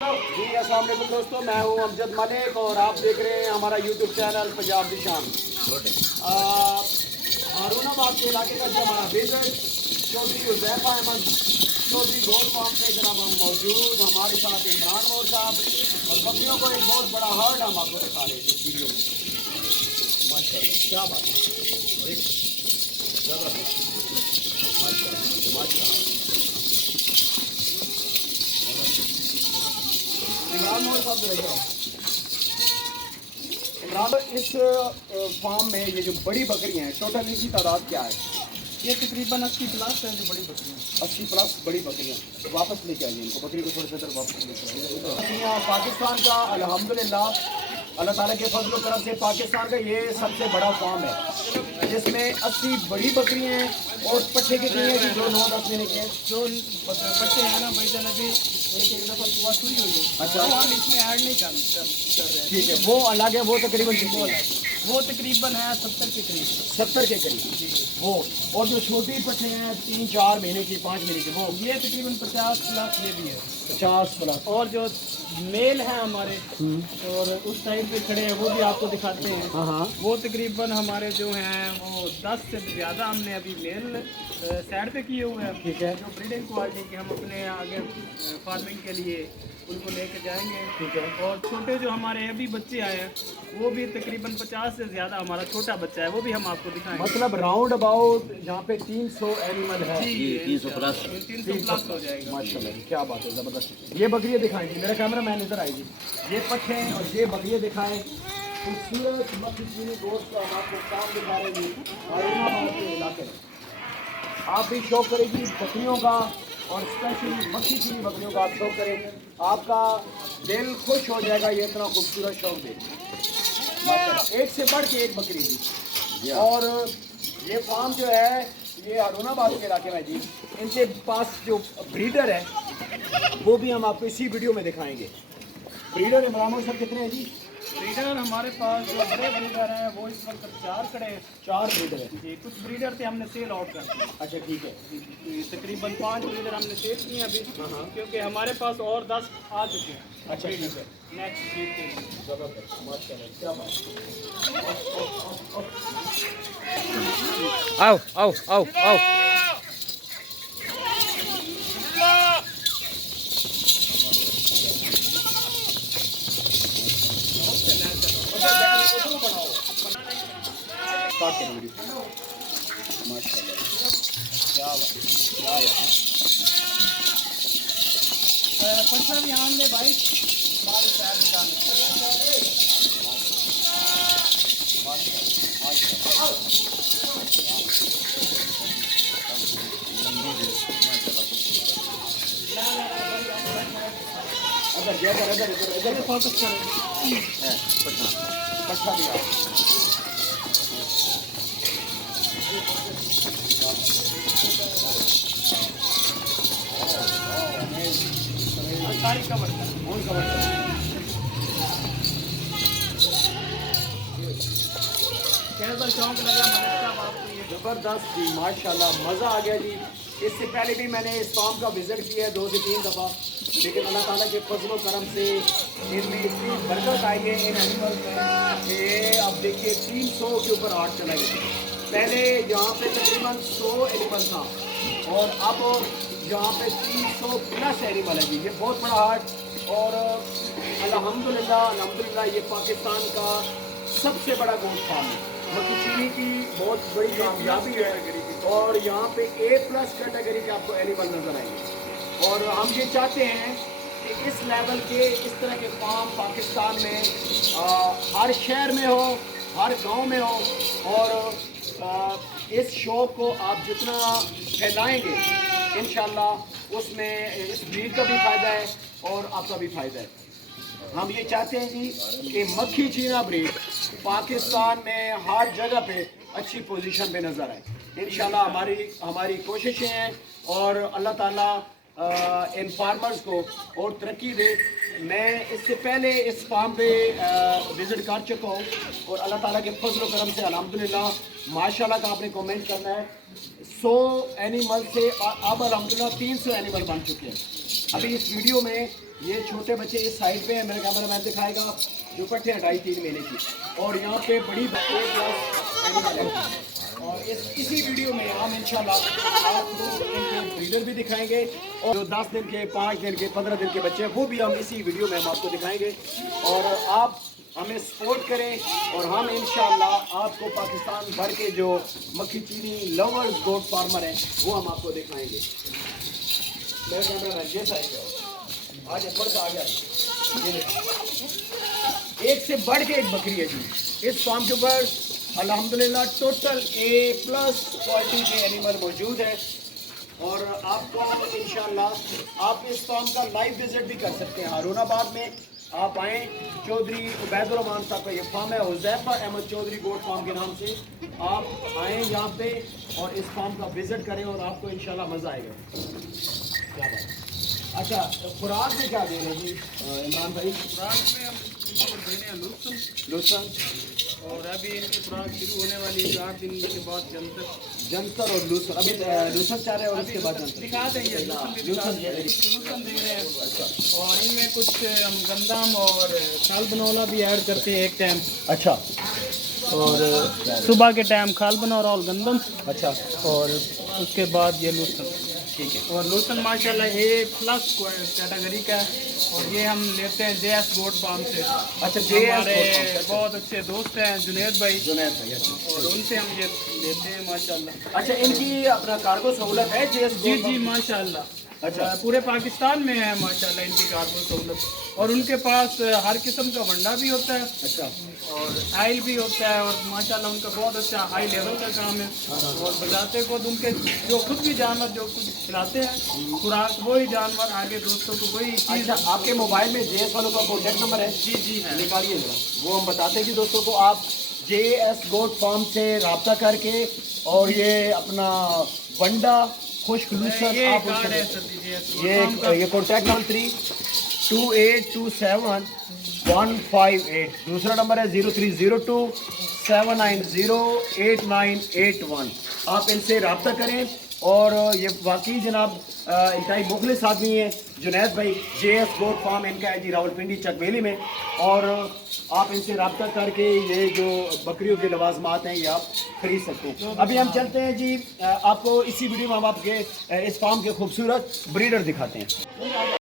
जी अस्सलाम वालेकुम दोस्तों, मैं हूं अमजद मलिक और आप देख रहे हैं हमारा यूट्यूब चैनल पंजाब दी शान। हारूनाबाद के इलाके का जो हमारा visit Chaudhary Huzaifa Ahmed Chaudhary gold farm पे जनाब हम मौजूद, हमारे साथ इमरान मोर साहब और बकरियों को एक बहुत बड़ा हर्ड हम आपको दिखा रहे हैं इस वीडियो में। माशाल्लाह क्या बात है, माशाल्लाह। इमरान मोहन साहब इमरान, इस फार्म में ये जो बड़ी बकरियां हैं टोटल इनकी तादाद क्या है? ये तकरीबन 80 प्लस है जो बड़ी बकरियाँ। 80 प्लस बड़ी बकरियां। वापस लेके आइए इनको, बकरी को थोड़ी देर वापस लेके आइए। बकरियाँ पाकिस्तान का अल्हम्दुलिल्लाह अल्लाह ताला के फजल व करम से पाकिस्तान का ये सबसे बड़ा फार्म है जिसमें 80 बड़ी बकरियां हैं और पट्ठे कितने हैं जो 9-10 महीने के हैं? जो बच्चे हैं ना भाईजान अभी एक दफ़ा सुबह सुई हुई है। अच्छा, वो हम इसमें ऐड नहीं कर रहे हैं। ठीक है, वो अलग है। वो तकरीबन कितने है? वो तकरीबन है 70 के करीब। 70 के करीब वो। और जो छोटी पट्ठे हैं 3-4 महीने की 5 महीने की, वो ये तकरीबन 50 प्लस ये भी है। 50 प्लस। और जो मेल हैं हमारे और उस साइड पे खड़े हैं वो भी आपको दिखाते हैं। हाँ, वो तकरीबन हमारे जो हैं वो 10 से ज़्यादा हमने अभी मेल साइड पे किए हुए हैं। ठीक है, जो ब्रीडिंग क्वालिटी के हम अपने आगे फार्मिंग के लिए उनको लेके जाएंगे। ठीक है। और छोटे जो हमारे अभी बच्चे आए हैं वो भी तकरीबन 50 से ज़्यादा हमारा छोटा बच्चा है, वो भी हम आपको दिखाएंगे। मतलब राउंड अबाउट यहाँ पे 300 एनिमल है। जी 300 प्लस हो जाएगा। माशाल्लाह, क्या बात है, ज़बरदस्त। ये बकरियाँ दिखाएंगी, मेरा कैमरा मैन इधर आएगी। ये पट्ठे और ये बकरियाँ दिखाएं। खूबसूरत मक्खी चीनी गोश्त का हम आपको काम दिखा रहे हैं हारूनाबाद के इलाके में। आप भी शौक करेगी बकरियों का और स्पेशली मक्खी चीनी बकरियों का आप शौक करें, आपका दिल खुश हो जाएगा। ये इतना खूबसूरत शौक दे माशाल्लाह, एक से बढ़ के एक बकरी जी। और ये फार्म जो है ये हारूनाबाद के इलाके में जी, इनके पास जो ब्रीडर है वो भी हम आपको इसी वीडियो में दिखाएंगे। ब्रीडर इमरान सर कितने हैं जी? ब्रीडर हमारे पास जो बड़े ब्रीडर हैं वो इस वक्त 4 खड़े हैं। 4 ब्रीडर है जी, कुछ ब्रीडर थे हमने सेल आउट कर दिए। अच्छा, ठीक है। तकरीबन 5 ब्रीडर हमने सेल किए अभी, क्योंकि हमारे पास और 10 आ चुके हैं। अच्छा, ठीक है। नेक्स्ट ब्रीड के लिए। जबरदस्त, माशाल्लाह, क्या बात है। आओ आओ आओ आओ। स्टार्ट करो वीडियो। माशाल्लाह, क्या बात, क्या बात। पटना भी आन ले भाई, बाहर शहर निकालने। इधर फोकस करो। पट्ठा भी आओ। सारी कवर कर। कौन कवर करो? कैसा शौक लगा मलिक साहब आपको ये? ज़बरदस्त जी, माशाल्लाह, मज़ा आ गया जी। इससे पहले भी मैंने इस फार्म का विज़िट किया है 2 से 3 दफ़ा, लेकिन अल्लाह ताला के फज़ल व करम से इनमें इतनी बरकत आई है इन एनिमल्स में कि अब देखिए 300 के ऊपर आर्ट चला गया। पहले यहाँ पे तकरीबन 100 एनिमल था और अब यहाँ पे 300 प्लस एनिमल है जी। ये बहुत बड़ा आर्ट और अल्हम्दुलिल्लाह ये पाकिस्तान का सबसे बड़ा गोश्त फार्म है। मक्खी चीनी की बहुत बड़ी कामयाबी है और यहाँ पे A+ कैटेगरी के आपको एनिमल नजर आएंगे। और हम ये चाहते हैं कि इस लेवल के इस तरह के फार्म पाकिस्तान में हर शहर में हो, हर गांव में हो। और इस शौक को आप जितना फैलाएंगे इंशाल्लाह उसमें इस ब्रीड का भी फ़ायदा है और आपका भी फ़ायदा है। हम ये चाहते हैं जी कि मक्खी चीना ब्रीड पाकिस्तान में हर जगह पे अच्छी पोजीशन पे नज़र आए। इंशाल्लाह हमारी कोशिशें हैं और अल्लाह ताला इन फार्मर्स को और तरक्की दे। मैं इससे पहले इस फार्म पे विज़िट कर चुका हूँ और अल्लाह ताला के फजल व करम से अल्हम्दुलिल्लाह माशाल्लाह का आपने कमेंट करना है। 100 एनिमल से अब अलहमदुलिल्लाह 300 एनिमल बन चुके हैं। अभी इस वीडियो में ये छोटे बच्चे इस साइड पे हैं, मेरा कैमरा मैन दिखाएगा, जो पट्टे हैं 2.5-3 महीने की, और यहाँ पे बड़ी एनिमल है। और इसी वीडियो में हम इंशाल्लाह आपको इनके ब्रीडर भी दिखाएंगे, और जो 10 दिन के, 5 दिन के, 15 दिन के बच्चे हैं वो भी हम इसी वीडियो में हम आपको दिखाएंगे। और आप हमें सपोर्ट करें और हम इंशाल्लाह आपको पाकिस्तान भर के जो मक्खी चीनी लवर्स गोट फार्मर हैं वो हम आपको दिखाएंगे। मेरे कैमरा मैन ये साइड पे आज थोड़ा सा आ गया, ये देखो एक से बढ़ के एक बकरी है जी इस फार्म के ऊपर। अल्हम्दुलिल्लाह टोटल A+ क्वालिटी के एनिमल मौजूद है, और आपको इंशाल्लाह आप इस फार्म का लाइव विजिट भी कर सकते हैं हारूनाबाद में। आप आएँ, चौधरी उबैदुर रहमान साहब का ये फार्म है, हुज़ैफा अहमद चौधरी गोट फार्म के नाम से। आप आएँ यहाँ पे और इस फार्म का विजिट करें और आपको इंशाल्लाह मज़ा आएगा। क्या बात। अच्छा, खुराक में क्या दे रहे हैं जी इमरान भाई? खुराक में हम इनको दे रहे हैं लूसन, और अभी इनकी खुराक शुरू होने वाली है 8 दिन के बाद जंतर और लूसन। अभी लूसन चाह रहे हैं और उसके बाद जंतर दिखा देंगे। लूसन दे रहे हैं, और इनमें कुछ हम गंदम और खाल बनौला भी ऐड करते हैं एक टाइम। अच्छा, और सुबह के टाइम खाल बनौला और गंदम, अच्छा, और उसके बाद ये लूसन। ठीक है। और लूसन माशाल्लाह A+ कैटेगरी का है, और ये हम लेते हैं JS गोट फार्म से। अच्छा, हमारे बहुत अच्छे दोस्त हैं जुनैद भाई, अच्छा। और उनसे हम ये लेते हैं माशाल्लाह। अच्छा, इनकी अपना कार्गो सहूलत है JS जी गोट जी फार्म? माशाल्लाह। अच्छा। पूरे पाकिस्तान में है माशाल्लाह इनकी कार्गो सहूलत, और उनके पास हर किस्म का वंडा भी होता है, अच्छा, और आयल भी होता है, और माशाल्लाह उनका बहुत अच्छा हाई लेवल का काम है। और बजाते खुद उनके जो खुद भी जानवर जो कुछ खिलाते हैं खुराक, वही जानवर आगे दोस्तों को वही चीज़। अच्छा, आपके मोबाइल में JS वालों का कॉन्टेक्ट नंबर है? जी जी है, निकालिए जरा, वो हम बताते हैं कि दोस्तों को आप JS गोट फार्म से रब्ता करके और ये अपना वंडा खुश्क लूसन ये आप कार्ड है उनसे- सर दीजिए। ये कॉन्टैक्ट नंबर 32827 दूसरा नंबर है 0302-790-8981। आप इनसे रब्ता करें, और ये वाकई जनाब इंतहाई मुखलिस आदमी है जुनैद भाई। JS गोट फार्म इनका है जी रावलपिंडी चकबेली में, और आप इनसे रब्ता करके ये जो बकरियों के लवाजमात हैं ये आप खरीद सकते हैं। अभी हम चलते हैं जी, आपको इसी वीडियो में हम आपके इस फार्म के खूबसूरत ब्रीडर दिखाते हैं।